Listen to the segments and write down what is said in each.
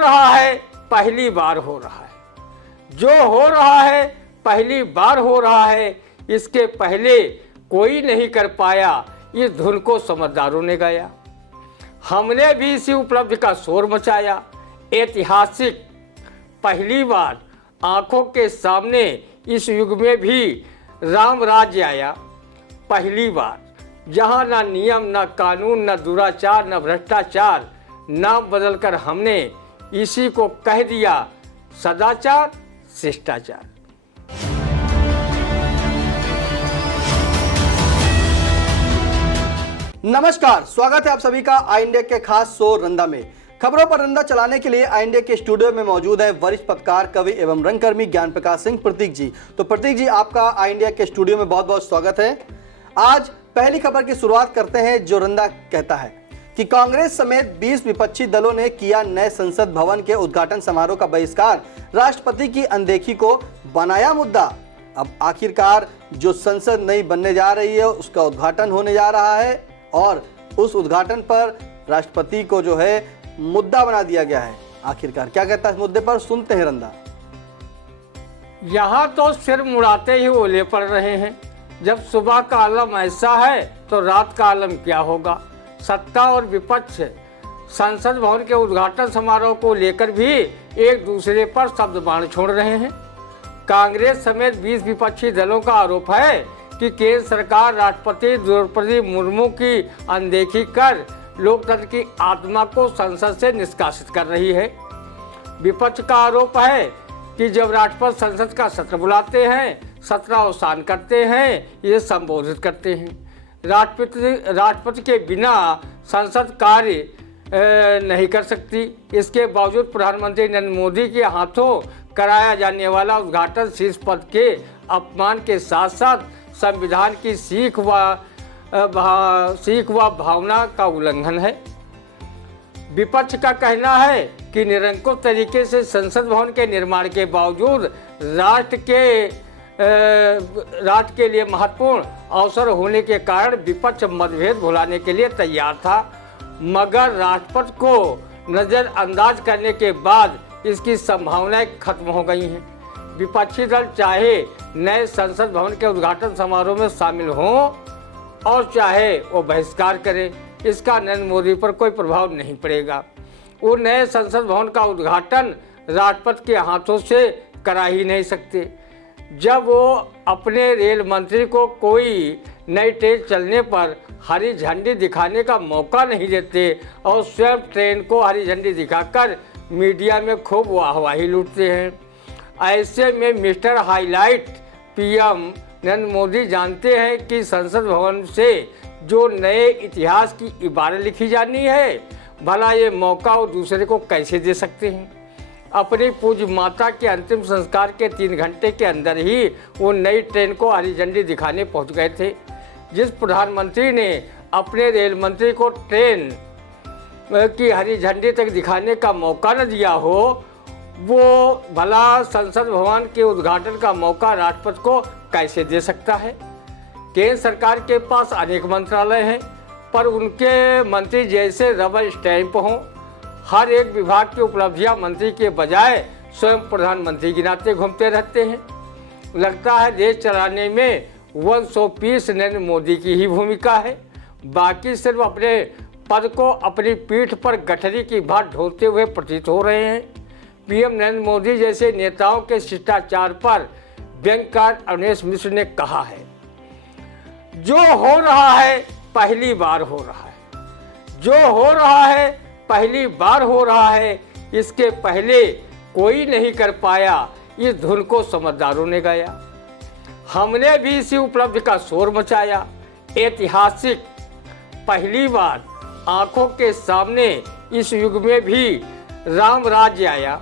रहा है पहली बार हो रहा है। जो हो रहा है पहली बार हो रहा है, इसके पहले कोई नहीं कर पाया, इस धुन को समझदारों ने गाया। हमने भी इसी उपलब्धि का शोर मचाया। ऐतिहासिक पहली बार आंखों के सामने इस युग में भी राम राज्य आया। पहली बार जहां ना नियम, ना कानून, ना दुराचार, ना भ्रष्टाचार, नाम बदलकर हमने इसी को कह दिया सदाचार, शिष्टाचार। नमस्कार, स्वागत है आप सभी का आई इंडिया के खास शो रंदा में। खबरों पर रंदा चलाने के लिए आई इंडिया के स्टूडियो में मौजूद है वरिष्ठ पत्रकार, कवि एवं रंगकर्मी ज्ञान प्रकाश सिंह प्रतीक जी। तो प्रतीक जी, आपका आई इंडिया के स्टूडियो में बहुत बहुत स्वागत है। आज पहली खबर की शुरुआत करते हैं जो रंदा कहता है कि कांग्रेस समेत 20 विपक्षी दलों ने किया नए संसद भवन के उद्घाटन समारोह का बहिष्कार, राष्ट्रपति की अनदेखी को बनाया मुद्दा। अब आखिरकार जो संसद नई बनने जा रही है उसका उद्घाटन होने जा रहा है और उस उद्घाटन पर राष्ट्रपति को जो है मुद्दा बना दिया गया है। आखिरकार क्या कहता है इस मुद्दे पर, सुनते हैं रंदा। यहाँ तो सिर मुड़ाते ही ओले पड़ रहे हैं। जब सुबह का आलम ऐसा है तो रात का आलम क्या होगा। सत्ता और विपक्ष संसद भवन के उद्घाटन समारोह को लेकर भी एक दूसरे पर शब्द बाण छोड़ रहे हैं। कांग्रेस समेत 20 विपक्षी दलों का आरोप है कि केंद्र सरकार राष्ट्रपति द्रौपदी मुर्मू की अनदेखी कर लोकतंत्र की आत्मा को संसद से निष्कासित कर रही है। विपक्ष का आरोप है कि जब राष्ट्रपति संसद का सत्र बुलाते हैं, सत्रावसान करते हैं, ये संबोधित करते हैं। राष्ट्रपति के बिना संसद कार्य नहीं कर सकती। इसके बावजूद प्रधानमंत्री नरेंद्र मोदी के हाथों कराया जाने वाला उद्घाटन शीर्ष पद के अपमान के साथ साथ संविधान की सीख व भावना का उल्लंघन है। विपक्ष का कहना है कि निरंकुश तरीके से संसद भवन के निर्माण के बावजूद राष्ट्र के लिए महत्वपूर्ण अवसर होने के कारण विपक्ष मतभेद भुलाने के लिए तैयार था, मगर राष्ट्रपति को नज़रअंदाज करने के बाद इसकी संभावनाएं खत्म हो गई हैं। विपक्षी दल चाहे नए संसद भवन के उद्घाटन समारोह में शामिल हों और चाहे वो बहिष्कार करें, इसका नरेंद्र मोदी पर कोई प्रभाव नहीं पड़ेगा। वो नए संसद भवन का उद्घाटन राष्ट्रपति के हाथों से करा ही नहीं सकते। जब वो अपने रेल मंत्री को कोई नई ट्रेन चलने पर हरी झंडी दिखाने का मौका नहीं देते और स्वयं ट्रेन को हरी झंडी दिखाकर मीडिया में खूब वाहवाही लूटते हैं। ऐसे में mister highlight PM Narendra Modi जानते हैं कि संसद भवन से जो नए इतिहास की इबारत लिखी जानी है, भला ये मौका वो दूसरे को कैसे दे सकते हैं। अपनी पूज्य माता के अंतिम संस्कार के 3 घंटे के अंदर ही वो नई ट्रेन को हरी झंडी दिखाने पहुंच गए थे। जिस प्रधानमंत्री ने अपने रेल मंत्री को ट्रेन की हरी झंडी तक दिखाने का मौका न दिया हो, वो भला संसद भवन के उद्घाटन का मौका राष्ट्रपति को कैसे दे सकता है। केंद्र सरकार के पास अनेक मंत्रालय हैं, पर उनके मंत्री जैसे रबर स्टैंप हों। हर एक विभाग की उपलब्धियां मंत्री के बजाय स्वयं प्रधानमंत्री गिनाते घूमते रहते हैं। लगता है देश चलाने में वन सौ पीस नरेंद्र मोदी की ही भूमिका है। बाकी सिर्फ अपने पद को अपनी पीठ पर गठरी की भांति ढोते हुए प्रतीत हो रहे हैं। पीएम नरेंद्र मोदी जैसे नेताओं के शिष्टाचार पर व्यंग्यकार अवनीश मिश्र ने कहा है, जो हो रहा है पहली बार हो रहा है। जो हो रहा है पहली बार हो रहा है, इसके पहले कोई नहीं कर पाया, इस धुन को समझदारों ने गाया। हमने भी इसी उपलब्धि का शोर मचाया। ऐतिहासिक पहली बार आंखों के सामने इस युग में भी राम राज्य आया।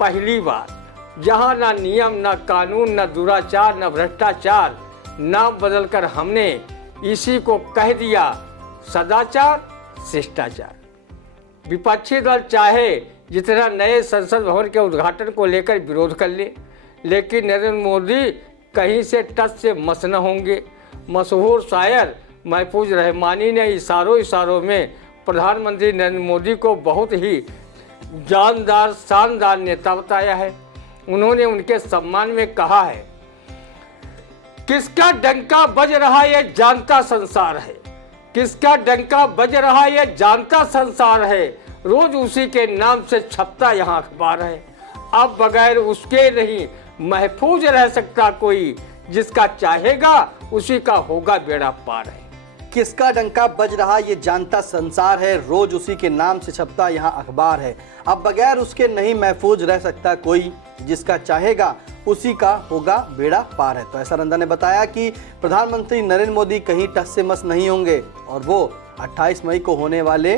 पहली बार जहां ना नियम, ना कानून, ना दुराचार, ना भ्रष्टाचार, नाम बदलकर हमने इसी को कह दिया सदाचार, शिष्टाचार। विपक्षी दल चाहे जितना नए संसद भवन के उद्घाटन को लेकर विरोध कर ले, लेकिन नरेंद्र मोदी कहीं से टच से मस न होंगे। मशहूर शायर महफूज रहमानी ने इशारों में प्रधानमंत्री नरेंद्र मोदी को बहुत ही जानदार शानदार नेता बताया है। उन्होंने उनके सम्मान में कहा है, किसका डंका बज रहा ये जानता संसार है, किसका डंका बज रहा ये जानता संसार है, रोज उसी के नाम से छपता यहाँ अखबार है। अब बगैर उसके नहीं महफूज रह सकता कोई, जिसका चाहेगा उसी का होगा बेड़ा पार है। किसका डंका बज रहा ये जानता संसार है, रोज उसी के नाम से छपता यहाँ अखबार है। अब बगैर उसके नहीं महफूज रह सकता कोई, जिसका चाहेगा उसी का होगा बेड़ा पार है। तो ऐसा रंधा ने बताया कि प्रधानमंत्री नरेंद्र मोदी कहीं टस से मस नहीं होंगे और वो 28 मई को होने वाले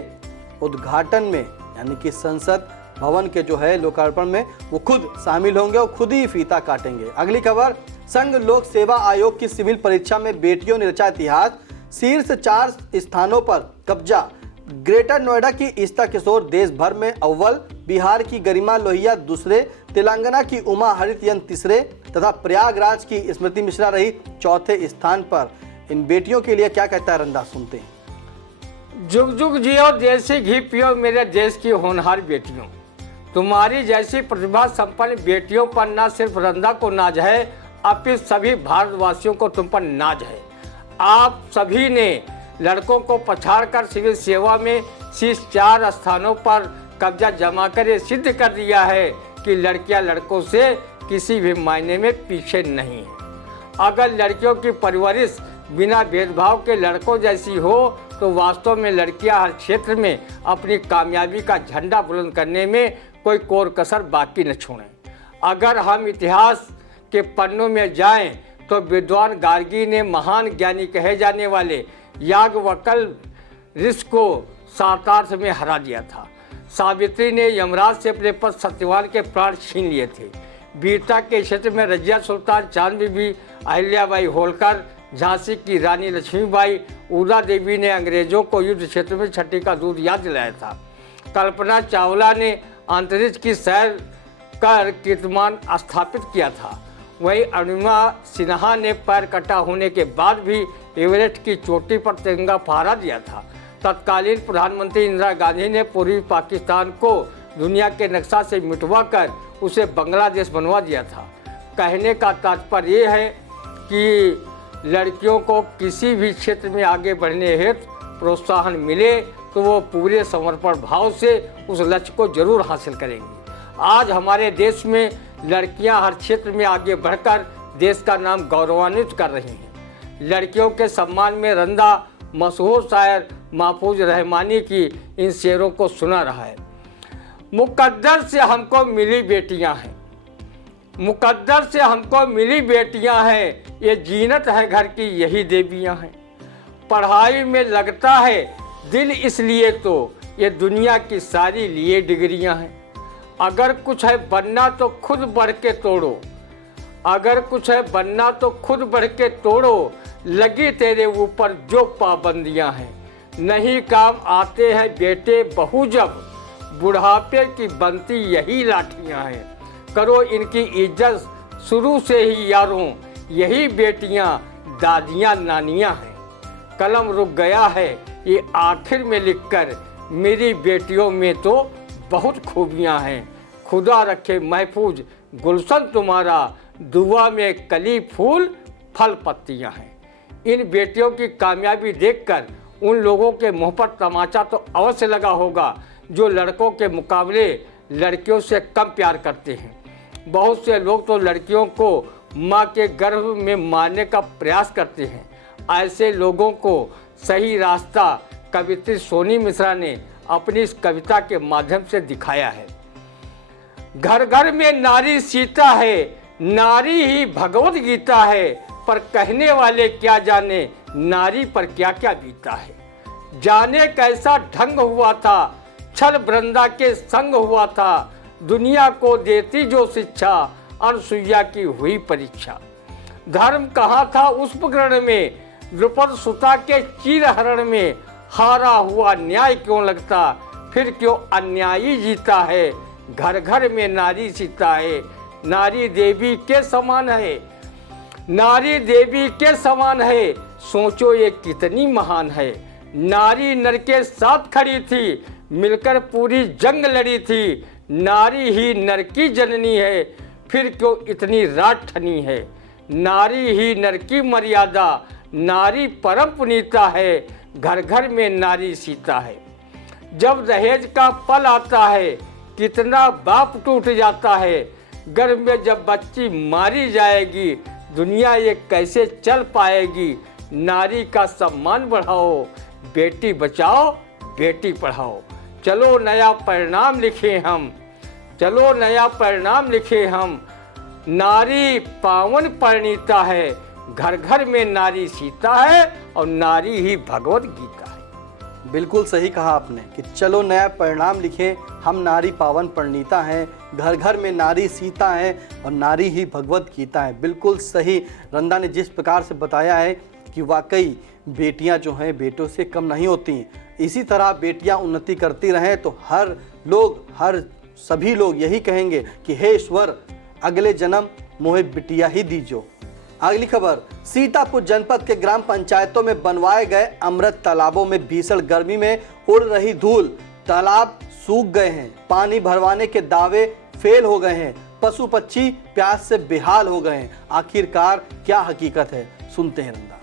उद्घाटन में यानी कि संसद भवन के जो है लोकार्पण में वो खुद शामिल होंगे और खुद ही फीता काटेंगे। अगली खबर, संघ लोक सेवा आयोग की सिविल परीक्षा में बेटियों ने रचा इतिहास, शीर्ष 4 स्थानों पर कब्जा। ग्रेटर नोएडा की ईस्ता किशोर देश भर में अव्वल, बिहार की गरिमा लोहिया दूसरे, तेलंगाना की उमा हरितयन तीसरे तथा प्रयागराज की स्मृति मिश्रा रही चौथे स्थान पर। इन बेटियों के लिए क्या कहता है रंधा, सुनते हैं। जुग जुग जियो देसी घी पियो मेरे देश की होनहार बेटियों, तुम्हारी जैसी प्रतिभा संपन्न बेटियों पर न सिर्फ रंधा को नाज है, अपितु सभी भारतवासियों को तुम पर नाज है। आप सभी ने लड़कों को पछाड़कर सिविल सेवा में शीर्ष 4 स्थानों पर कब्जा जमा कर ये सिद्ध कर दिया है कि लड़कियां लड़कों से किसी भी मायने में पीछे नहीं है। अगर लड़कियों की परवरिश बिना भेदभाव के लड़कों जैसी हो तो वास्तव में लड़कियां हर क्षेत्र में अपनी कामयाबी का झंडा बुलंद करने में कोई कोर कसर बाकी न छोड़ें। अगर हम इतिहास के पन्नों में जाएं तो विद्वान गार्गी ने महान ज्ञानी कहे जाने वाले याज्ञवल्क्य ऋषि को शार्तार्थ में हरा दिया था। सावित्री ने यमराज से अपने पति सत्यवान के प्राण छीन लिए थे। वीरता के क्षेत्र में रजिया सुल्तान, चांद बीबी, अहिल्याबाई होलकर, झांसी की रानी लक्ष्मीबाई, उषा देवी ने अंग्रेजों को युद्ध क्षेत्र में छठी का दूध याद दिलाया था। कल्पना चावला ने अंतरिक्ष की सैर कर कीर्तिमान स्थापित किया था। वहीं अरुणिमा सिन्हा ने पैर कटा होने के बाद भी एवरेस्ट की चोटी पर तिरंगा फहरा दिया था। तत्कालीन प्रधानमंत्री इंदिरा गांधी ने पूर्वी पाकिस्तान को दुनिया के नक्शा से मिटवाकर उसे बांग्लादेश बनवा दिया था। कहने का तात्पर्य ये है कि लड़कियों को किसी भी क्षेत्र में आगे बढ़ने हेतु प्रोत्साहन मिले तो वो पूरे समर्पण भाव से उस लक्ष्य को जरूर हासिल करेंगी। आज हमारे देश में लड़कियां हर क्षेत्र में आगे बढ़कर देश का नाम गौरवान्वित कर रही हैं। लड़कियों के सम्मान में रंधा मशहूर शायर महफूज रहमानी की इन शेरों को सुना रहा है। मुकद्दर से हमको मिली बेटियां हैं, मुकद्दर से हमको मिली बेटियां हैं, ये जीनत है घर की यही देवियां हैं। पढ़ाई में लगता है दिल इसलिए तो ये दुनिया की सारी लिए डिग्रियां हैं। अगर कुछ है बनना तो खुद बढ़ के तोड़ो, अगर कुछ है बनना तो खुद बढ़ के तोड़ो, लगी तेरे ऊपर जो पाबंदियां हैं। नहीं काम आते हैं बेटे बहू जब, बुढ़ापे की बनती यही लाठियां हैं। करो इनकी इज्जत शुरू से ही यारों, यही बेटियां दादियां नानियां हैं। कलम रुक गया है ये आखिर में लिखकर, मेरी बेटियों में तो बहुत खूबियां हैं। खुदा रखे महफूज गुलशन तुम्हारा, दुआ में कली फूल फल पत्तियां हैं। इन बेटियों की कामयाबी देखकर उन लोगों के मुंह पर तमाचा तो अवश्य लगा होगा जो लड़कों के मुकाबले लड़कियों से कम प्यार करते हैं। बहुत से लोग तो लड़कियों को माँ के गर्भ में मारने का प्रयास करते हैं। ऐसे लोगों को सही रास्ता कवित्री सोनी मिश्रा ने अपनी इस कविता के माध्यम से दिखाया है। घर घर में नारी सीता है, नारी ही भगवत गीता है, पर कहने वाले क्या जाने नारी पर क्या क्या बीता है। जाने कैसा ढंग हुआ था, छल वृंदा के संग हुआ था, दुनिया को देती जो शिक्षा, अनसुईया की हुई परीक्षा। धर्म कहाँ था उस प्रकरण में, द्रुपद सुता के चीरहरण में, हारा हुआ न्याय क्यों लगता, फिर क्यों अन्यायी जीता है। घर घर में नारी सीता है, नारी देवी के समान है, नारी देवी के समान है, सोचो ये कितनी महान है। नारी नर के साथ खड़ी थी, मिलकर पूरी जंग लड़ी थी। नारी ही नर की जननी है, फिर क्यों इतनी रात ठनी है। नारी ही नर की मर्यादा, नारी परम पुनीता है, घर घर में नारी सीता है। जब दहेज का पल आता है, कितना बाप टूट जाता है। गर्भ में जब बच्ची मारी जाएगी, दुनिया ये कैसे चल पाएगी। नारी का सम्मान बढ़ाओ, बेटी बचाओ बेटी पढ़ाओ। चलो नया परिणाम लिखें हम, चलो नया परिणाम लिखें हम। नारी पावन परिणीता है, घर घर में नारी सीता है, और नारी ही भगवत गीता है। बिल्कुल सही कहा आपने कि चलो नया परिणाम लिखें हम, नारी पावन परिणीता हैं, घर घर में नारी सीता है और नारी ही भगवत गीता है। बिल्कुल सही रंदा ने जिस प्रकार से बताया है कि वाकई बेटियां जो हैं बेटों से कम नहीं होती। इसी तरह बेटियां उन्नति करती रहें तो हर सभी लोग यही कहेंगे कि हे ईश्वर अगले जन्म मोहे बिटिया ही दीजो। अगली खबर, सीतापुर जनपद के ग्राम पंचायतों में बनवाए गए अमृत तालाबों में भीषण गर्मी में उड़ रही धूल, तालाब सूख गए हैं, पानी भरवाने के दावे फेल हो गए हैं, पशु पक्षी प्यास से बेहाल हो गए हैं। आखिरकार क्या हकीकत है, सुनते हैं रंदा।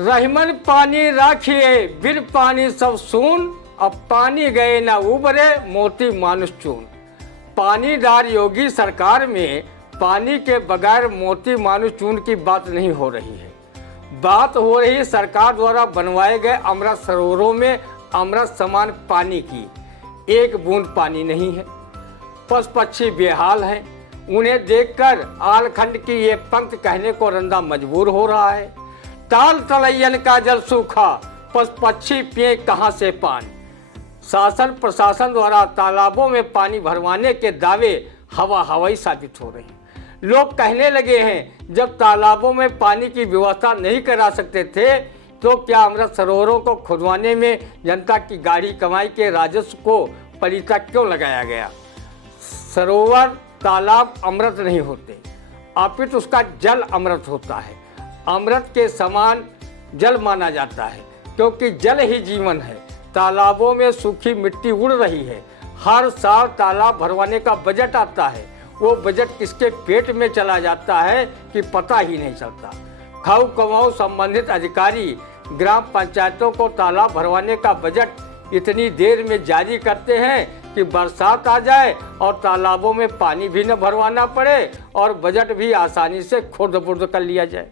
रहमन पानी राखिए, बिन पानी सब सून, अब पानी गए ना उबरे, मोती मानुष चून। पानीदार योगी सरकार में पानी के बगैर मोती मानुष चून की बात नहीं हो रही है। बात हो रही सरकार द्वारा बनवाए गए अमृत सरोवरों में अमृत समान पानी की। एक बूंद पानी नहीं है, पशु पक्षी बेहाल हैं। उन्हें देखकर आलखंड की ये पंक्ति कहने को रंदा मजबूर हो रहा है। ताल तलैयन का जल सूखा, पशु पक्षी पिए कहाँ से पानी। शासन प्रशासन द्वारा तालाबों में पानी भरवाने के दावे हवाई साबित हो रहे हैं। लोग कहने लगे हैं जब तालाबों में पानी की व्यवस्था नहीं करा सकते थे तो क्या अमृत सरोवरों को खुदवाने में जनता की गाढ़ी कमाई के राजस्व को पलीता क्यों लगाया गया। सरोवर तालाब अमृत नहीं होते, अपितु उसका जल अमृत होता है। अमृत के समान जल माना जाता है क्योंकि जल ही जीवन है। तालाबों में सूखी मिट्टी उड़ रही है। हर साल तालाब भरवाने का बजट आता है, वो बजट किसके पेट में चला जाता है कि पता ही नहीं चलता। खाऊ कमाऊ संबंधित अधिकारी ग्राम पंचायतों को तालाब भरवाने का बजट इतनी देर में जारी करते हैं कि बरसात आ जाए और तालाबों में पानी भी न भरवाना पड़े और बजट भी आसानी से खुर्द-बुर्द कर लिया जाए।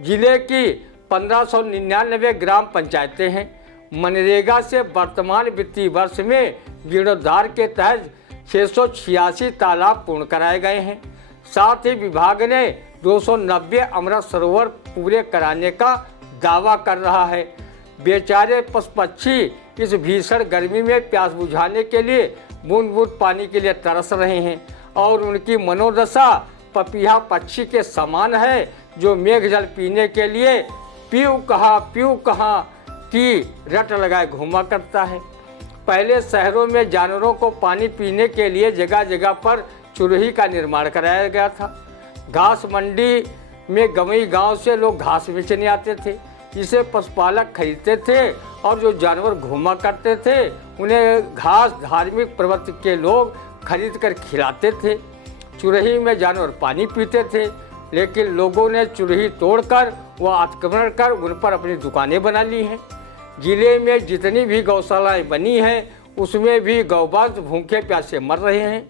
जिले की 1599 ग्राम पंचायतें हैं। मनरेगा से वर्तमान वित्तीय वर्ष में जीर्णोद्धार के तहत 686 तालाब पूर्ण कराए गए हैं। साथ ही विभाग ने 290 अमृत सरोवर पूरे कराने का दावा कर रहा है। बेचारे पशु पक्षी इस भीषण गर्मी में प्यास बुझाने के लिए बूंद बूंद पानी के लिए तरस रहे हैं और उनकी मनोदशा पपीहा पक्षी के समान है जो मेघ जल पीने के लिए पीऊ कहाँ की रट लगाए घूमा करता है। पहले शहरों में जानवरों को पानी पीने के लिए जगह जगह पर चुरही का निर्माण कराया गया था। घास मंडी में गवई गांव से लोग घास बेचने आते थे, जिसे पशुपालक खरीदते थे और जो जानवर घूमा करते थे उन्हें घास धार्मिक प्रवृत्ति के लोग खरीद कर खिलाते थे। चुरही में जानवर पानी पीते थे, लेकिन लोगों ने चुरही तोड़कर व अतिक्रमण कर उन पर अपनी दुकानें बना ली हैं। जिले में जितनी भी गौशालाएं बनी हैं उसमें भी गौवंश भूखे प्यासे मर रहे हैं।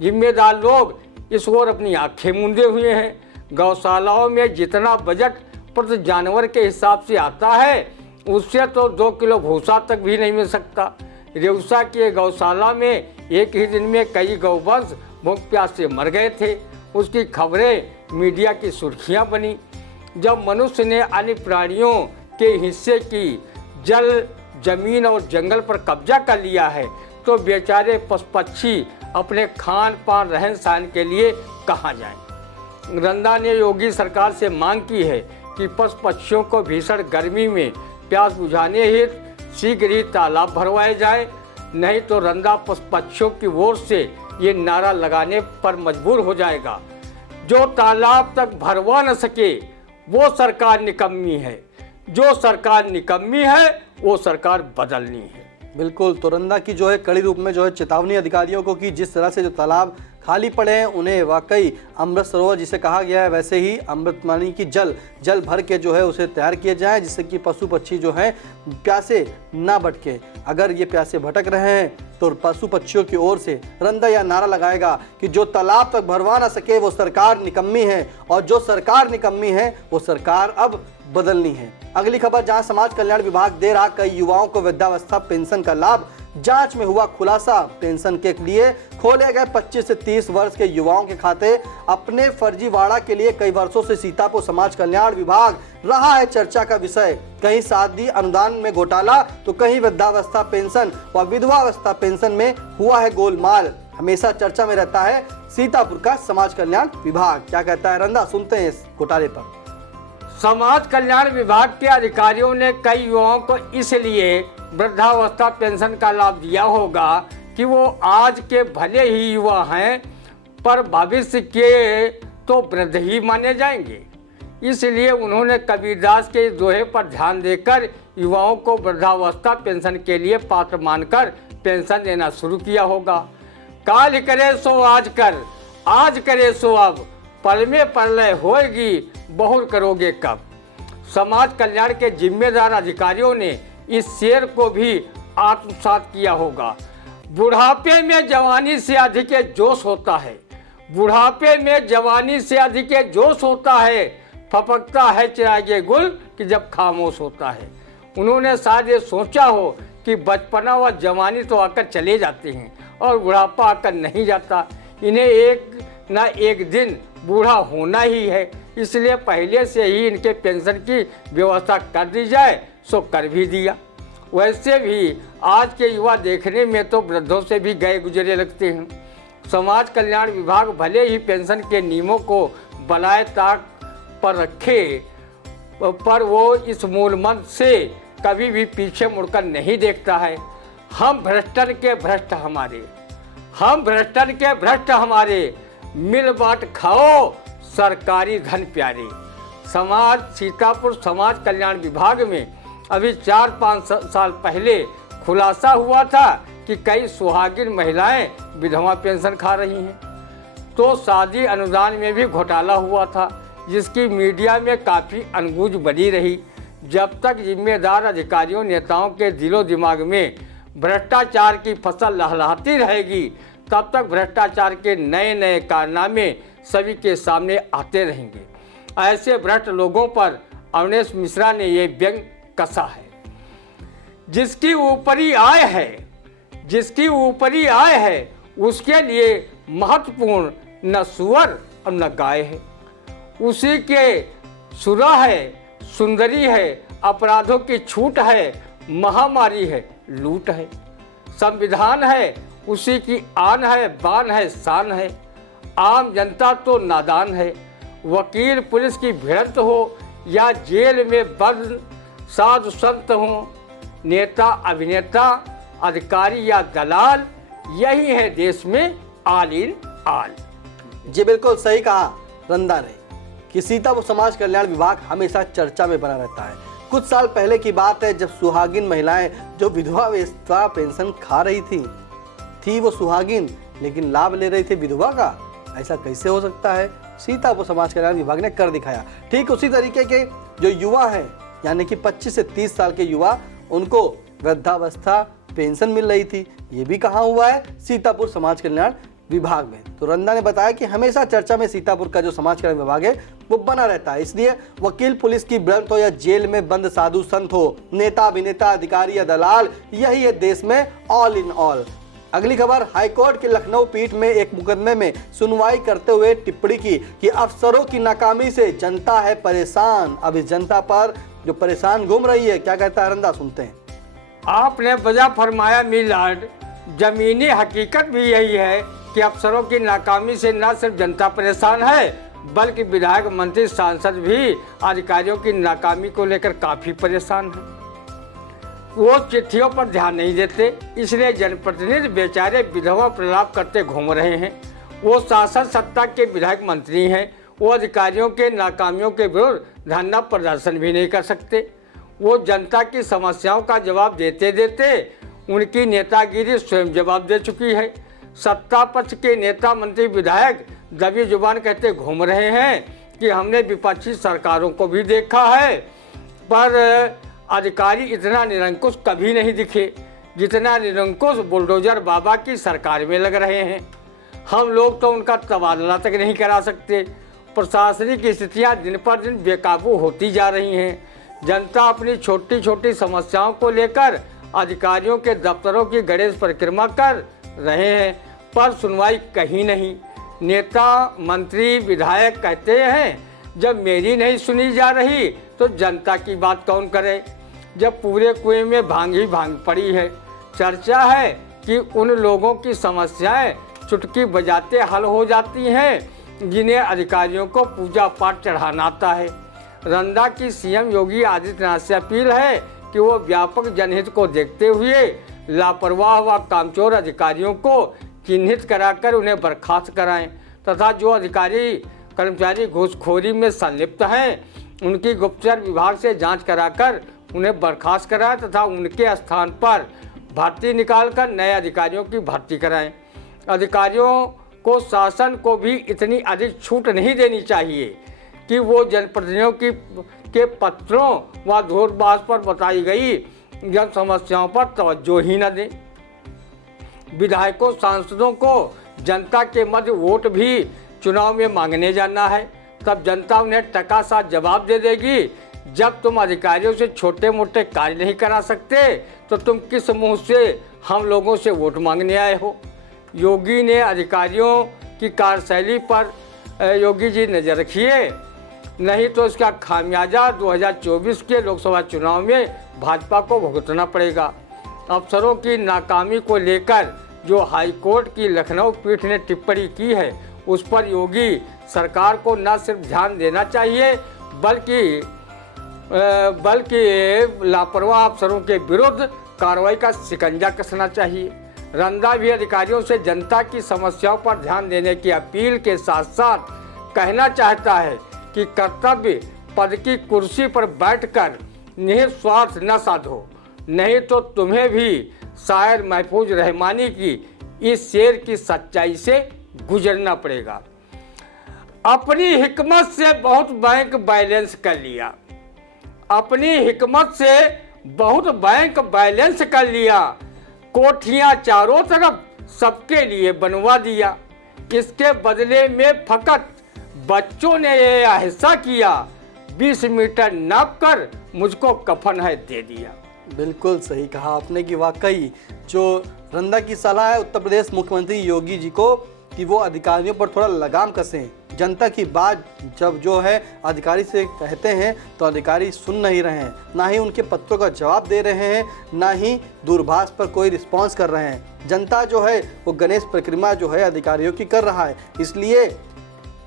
जिम्मेदार लोग इस ओर अपनी आंखें मूंदे हुए हैं। गौशालाओं में जितना बजट प्रति जानवर के हिसाब से आता है उससे तो 2 किलो भूसा तक भी नहीं मिल सकता। रेउसा की गौशाला में एक ही दिन में कई गौवंश भूख प्यास से मर गए थे। उसकी खबरें मीडिया की सुर्खियां बनी। जब मनुष्य ने अन्य प्राणियों के हिस्से की जल जमीन और जंगल पर कब्जा कर लिया है तो बेचारे पशु पक्षी अपने खान पान रहन सहन के लिए कहाँ जाएं। रंदा ने योगी सरकार से मांग की है कि पशु पक्षियों को भीषण गर्मी में प्यास बुझाने हेतु शीघ्र ही तालाब भरवाए जाए, नहीं तो रंदा पशु पक्षियों की ओर से ये नारा लगाने पर मजबूर हो जाएगा। जो तालाब तक भरवा न सके वो सरकार निकम्मी है, जो सरकार निकम्मी है वो सरकार बदलनी है। बिल्कुल, तो रंदा की जो है कड़ी रूप में जो है चेतावनी अधिकारियों को कि जिस तरह से जो तालाब खाली पड़े हैं उन्हें वाकई अमृत सरोवर जिसे कहा गया है वैसे ही अमृत मानी की जल भर के जो है उसे तैयार किया जाए, जिससे कि पशु पक्षी जो हैं प्यासे ना भटके। अगर ये प्यासे भटक रहे हैं तो पशु पक्षियों की ओर से रंदा यह नारा लगाएगा कि जो तालाब तक भरवा ना सके वो सरकार निकम्मी है, और जो सरकार निकम्मी है वो सरकार अब बदलनी है। अगली खबर, जहां समाज कल्याण विभाग दे रहा कई युवाओं को वृद्धावस्था पेंशन का लाभ, जांच में हुआ खुलासा। पेंशन के लिए खोले गए 25 से 30 वर्ष के युवाओं के खाते अपने फर्जीवाड़ा के लिए कई वर्षों से सीतापुर समाज कल्याण विभाग रहा है चर्चा का विषय। कहीं शादी अनुदान में घोटाला तो कहीं वृद्धावस्था पेंशन व विधवावस्था पेंशन में हुआ है गोलमाल। हमेशा चर्चा में रहता है सीतापुर का समाज कल्याण विभाग। क्या कहता है रंदा, सुनते हैं इस घोटाले पर। समाज कल्याण विभाग के अधिकारियों ने कई युवाओं को इसलिए वृद्धावस्था पेंशन का लाभ दिया होगा कि वो आज के भले ही युवा हैं पर भविष्य के तो वृद्ध ही माने जाएंगे। इसलिए उन्होंने कबीरदास के इस दोहे पर ध्यान देकर युवाओं को वृद्धावस्था पेंशन के लिए पात्र मानकर पेंशन देना शुरू किया होगा। काल करे सो आज कर, आज करे सो अब, पल में प्रलय होएगी, बहुर करोगे कब। समाज कल्याण के जिम्मेदार अधिकारियों ने इस शेर को भी आत्मसात किया होगा। बुढ़ापे में जवानी से अधिक जोश होता है, बुढ़ापे में जवानी से अधिक जोश होता है, फपकता है चिरागे गुल कि जब खामोश होता है। उन्होंने शायद ये सोचा हो कि बचपना व जवानी तो आकर चले जाते हैं और बुढ़ापा आकर नहीं जाता, इन्हें एक न एक दिन बूढ़ा होना ही है, इसलिए पहले से ही इनके पेंशन की व्यवस्था कर दी जाए, सो कर भी दिया। वैसे भी आज के युवा देखने में तो वृद्धों से भी गए गुजरे लगते हैं। समाज कल्याण विभाग भले ही पेंशन के नियमों को बनाए ताक पर रखे, पर वो इस मूल मंत्र से कभी भी पीछे मुड़कर नहीं देखता है। हम भ्रष्टन के भ्रष्ट हमारे, हम भ्रष्टन के भ्रष्ट हमारे, मिल बांट खाओ सरकारी धन प्यारे। सीतापुर समाज कल्याण विभाग में अभी 4-5 साल पहले खुलासा हुआ था कि कई सुहागिन महिलाएं विधवा पेंशन खा रही हैं। तो शादी अनुदान में भी घोटाला हुआ था, जिसकी मीडिया में काफ़ी अनगूंज बनी रही। जब तक जिम्मेदार अधिकारियों नेताओं के दिलो दिमाग में भ्रष्टाचार की फसल लहलहाती रहेगी, तब तक भ्रष्टाचार के नए नए कारनामे सभी के सामने आते रहेंगे। ऐसे भ्रष्ट लोगों पर अवनीश मिश्रा ने ये व्यंग कसा है। जिसकी ऊपरी आय है, जिसकी ऊपरी आय है, उसके लिए महत्वपूर्ण न सुअर और न गाय है। उसी के सुरा है, सुंदरी है, अपराधों की छूट है, महामारी है, लूट है। संविधान है, उसी की आन है, बान है, शान है। आम जनता तो नादान है। वकील पुलिस की भिड़ंत हो या जेल में बंद साधु संत हो, नेता अभिनेता अधिकारी या दलाल, यही है देश में आल इन आल। जी बिल्कुल सही कहा रंदा ने कि सीतापुर समाज कल्याण विभाग हमेशा चर्चा में बना रहता है। कुछ साल पहले की बात है जब सुहागिन महिलाएं जो विधवा पेंशन खा रही थी वो सुहागिन लेकिन लाभ ले रही थी विधवा का। ऐसा कैसे हो सकता है? सीतापुर समाज कल्याण विभाग ने कर दिखाया। ठीक उसी तरीके के जो युवा हैं यानी कि 25 से 30 साल के युवा, उनको वृद्धावस्था पेंशन मिल रही थी। ये भी कहाँ हुआ है? सीतापुर समाज कल्याण विभाग में। तो रंदा ने बताया कि हमेशा चर्चा में सीतापुर का जो समाज कल्याण विभाग है वो बना रहता है। इसलिए वकील पुलिस की भिड़ंत हो या जेल में बंद साधु संत हो, नेता अभिनेता अधिकारी या दलाल, यही है देश में ऑल इन ऑल। अगली खबर, हाईकोर्ट की लखनऊ पीठ में एक मुकदमे में सुनवाई करते हुए टिप्पणी की कि अफसरों की नाकामी से जनता है परेशान। अब इस जनता पर जो परेशान घूम रही है, क्या कहता है रंदा, सुनते हैं। आपने वजह फरमाया मिलाड, जमीनी हकीकत भी यही है कि अफसरों की नाकामी से न सिर्फ जनता परेशान है बल्कि विधायक मंत्री सांसद भी अधिकारियों की नाकामी को लेकर काफ़ी परेशान हैं। वो चिट्ठियों पर ध्यान नहीं देते, इसलिए जनप्रतिनिधि बेचारे विधवा प्रलाप करते घूम रहे हैं। वो शासन सत्ता के विधायक मंत्री हैं, वो अधिकारियों के नाकामियों के विरुद्ध धरना प्रदर्शन भी नहीं कर सकते। वो जनता की समस्याओं का जवाब देते देते उनकी नेतागिरी स्वयं जवाब दे चुकी है। सत्ता पक्ष के नेता, मंत्री, विधायक दबी जुबान कहते घूम रहे हैं कि हमने विपक्षी सरकारों को भी देखा है, पर अधिकारी इतना निरंकुश कभी नहीं दिखे जितना निरंकुश बुलडोजर बाबा की सरकार में लग रहे हैं। हम लोग तो उनका तबादला तक नहीं करा सकते। प्रशासनिक स्थितियां दिन पर दिन बेकाबू होती जा रही हैं। जनता अपनी छोटी छोटी समस्याओं को लेकर अधिकारियों के दफ्तरों की गणेश परिक्रमा कर रहे हैं, पर सुनवाई कहीं नहीं। नेता, मंत्री, विधायक कहते हैं जब मेरी नहीं सुनी जा रही तो जनता की बात कौन करे। जब पूरे कुएं में भांग ही भांग पड़ी है। चर्चा है कि उन लोगों की समस्याएं चुटकी बजाते हल हो जाती हैं जिन्हें अधिकारियों को पूजा पाठ चढ़ाना आता है। रंदा की सीएम योगी आदित्यनाथ से अपील है कि वो व्यापक जनहित को देखते हुए लापरवाह व कामचोर अधिकारियों को चिन्हित कराकर उन्हें बर्खास्त कराएं तथा जो अधिकारी कर्मचारी घूसखोरी में संलिप्त हैं उनकी गुप्तचर विभाग से जांच कराकर उन्हें बर्खास्त कराएं तथा उनके स्थान पर भर्ती निकालकर नए अधिकारियों की भर्ती कराएं। अधिकारियों को शासन को भी इतनी अधिक छूट नहीं देनी चाहिए कि वो जनप्रतिनिधियों के पत्रों व दूरभाष पर बताई गई जन समस्याओं पर तवज्जो ही न दें। विधायकों, सांसदों को जनता के मध्य वोट भी चुनाव में मांगने जाना है, तब जनता उन्हें टका सा जवाब दे देगी। जब तुम अधिकारियों से छोटे मोटे कार्य नहीं करा सकते तो तुम किस मुंह से हम लोगों से वोट मांगने आए हो। योगी ने अधिकारियों की कार्यशैली पर योगी जी नज़र रखिए, नहीं तो इसका खामियाजा 2024 के लोकसभा चुनाव में भाजपा को भुगतना पड़ेगा। अफसरों की नाकामी को लेकर जो हाईकोर्ट की लखनऊ पीठ ने टिप्पणी की है उस पर योगी सरकार को न सिर्फ ध्यान देना चाहिए बल्कि लापरवाह अफसरों के विरुद्ध कार्रवाई का शिकंजा कसना चाहिए। रंदा भी अधिकारियों से जनता की समस्याओं पर ध्यान देने की अपील के साथ साथ कहना चाहता है कि कर्तव्य पद की कुर्सी पर बैठकर निस्वार्थ न साधो, नहीं तो तुम्हें भी शायर महफूज रहमानी की इस शेर की सच्चाई से गुजरना पड़ेगा। अपनी हिकमत से बहुत बैंक बैलेंस कर लिया, अपनी हिकमत से बहुत बैंक बैलेंस कर लिया, कोठियां चारों तरफ सबके लिए बनवा दिया। इसके बदले में फकत बच्चों ने ये हिस्सा किया, 20 मीटर नाप कर मुझको कफन है दे दिया। बिल्कुल सही कहा आपने कि वाकई जो रंदा की सलाह है उत्तर प्रदेश मुख्यमंत्री योगी जी को कि वो अधिकारियों पर थोड़ा लगाम कसें। जनता की बात जब जो है अधिकारी से कहते हैं तो अधिकारी सुन नहीं रहे हैं, ना ही उनके पत्रों का जवाब दे रहे हैं, ना ही दूरभाष पर कोई रिस्पांस कर रहे हैं। जनता जो है वो गणेश परिक्रमा जो है अधिकारियों की कर रहा है। इसलिए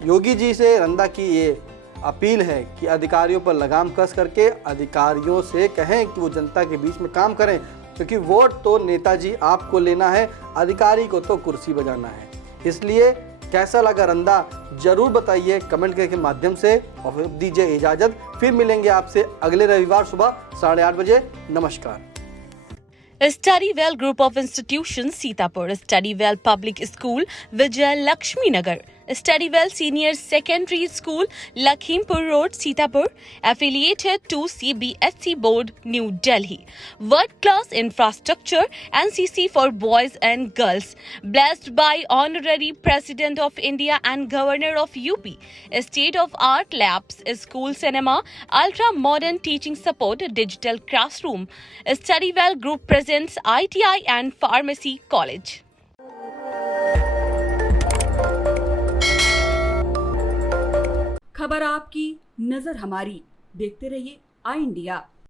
योगी जी से रंदा की ये अपील है कि अधिकारियों पर लगाम कस करके अधिकारियों से कहें कि वो जनता के बीच में काम करें, क्योंकि वोट तो नेताजी आपको लेना है, अधिकारी को तो कुर्सी बजाना है। इसलिए कैसा लगा रंदा जरूर बताइए कमेंट के माध्यम से और दीजिए इजाज़त। फिर मिलेंगे आपसे अगले रविवार सुबह 8:30 बजे। नमस्कार। Studywell Group of Institutions, Sitapur, Studywell Public School, Vijay Lakshmi Nagar, Studywell Senior Secondary School, Lakhimpur Road, Sitapur, affiliated to CBSE Board, New Delhi. World-class infrastructure, NCC for boys and girls. Blessed by Honorary President of India and Governor of UP. State-of-art labs, school cinema, ultra-modern teaching support, digital classroom. Studywell Group presents ITI and Pharmacy College. खबर आपकी, नजर हमारी। देखते रहिए आई India.